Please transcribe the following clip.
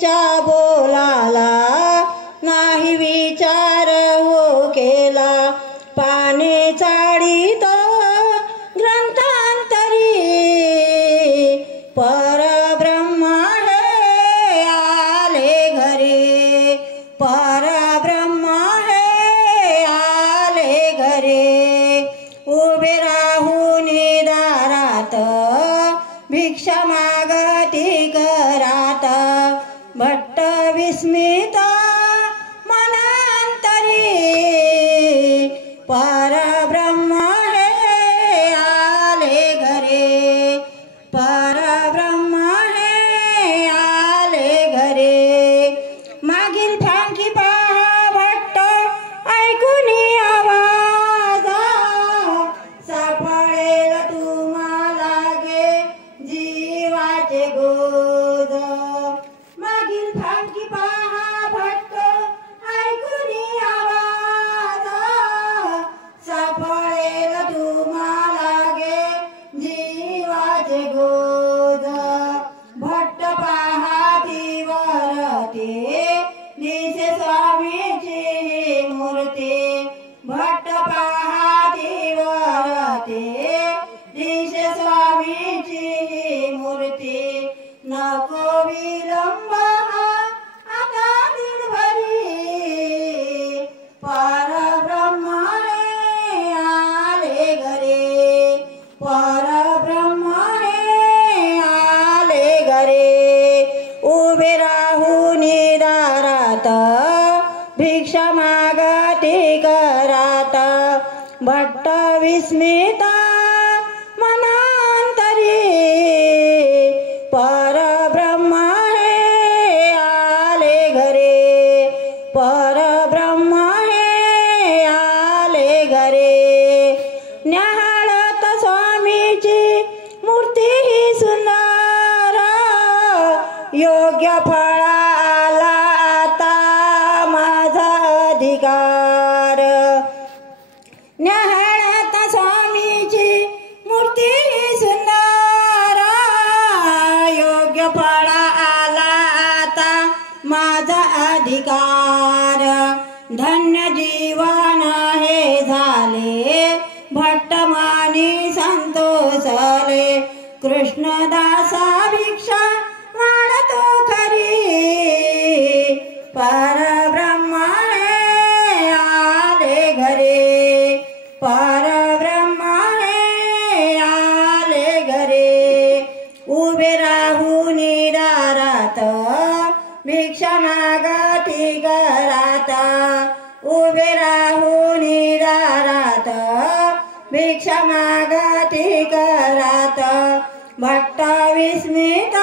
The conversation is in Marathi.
तिच्या बोलाला नाही विचार हो केला पाने चाळीत ग्रंथांतरी परब्रह्म हे आले घरी परब्रह्म हे आले घरी उभे राहून दारात भिक्षा मागती करात भट्ट विस्मित मनांतरी परब्रह्म हे आले घरी परब्रह्म हे आले घरी मागील फांकी पहा भट्ट ऐकून आवाज सापडेल तुम्हाला गे जीवाचे गोद मागील फांकी पहा भट्ट ऐकून आवाज सापडेल तुम्हाला गे जीवाचे गोद भट्ट पाहाती वरती दिसे स्वामीची मूर्ती भट्ट पाहाती वरती दिसे स्वामीची मूर्ती नको विलंब आता दिनभरी परब्रह्म हे आले घरी परब्रह्म हे आले घरी उभे राहून दारात भिक्षा मागती करात भट्ट विस्मित मनांतरी परब्रह्म हे आले घरी परब्रह्म हे आले घरी न्याहाळत स्वामीची मूर्ती ही सुंदर योग्य फळाला आता माझा अधिकार न्याहाळत स्वामीची मूर्ती ही सुंदर योग्य फळाला आता माझा अधिकार धन्य जीवन हे झाले भट्टमानी संतोषले कृष्णदासा भिक्षा मागतो खरी परब्रह्म हे आले घरी परब्रह्म हे आले घरी उभे राहून दारात भिक्षा मागती करात उभे राहून दारात भिक्षा मागती करात भट्ट विस्मित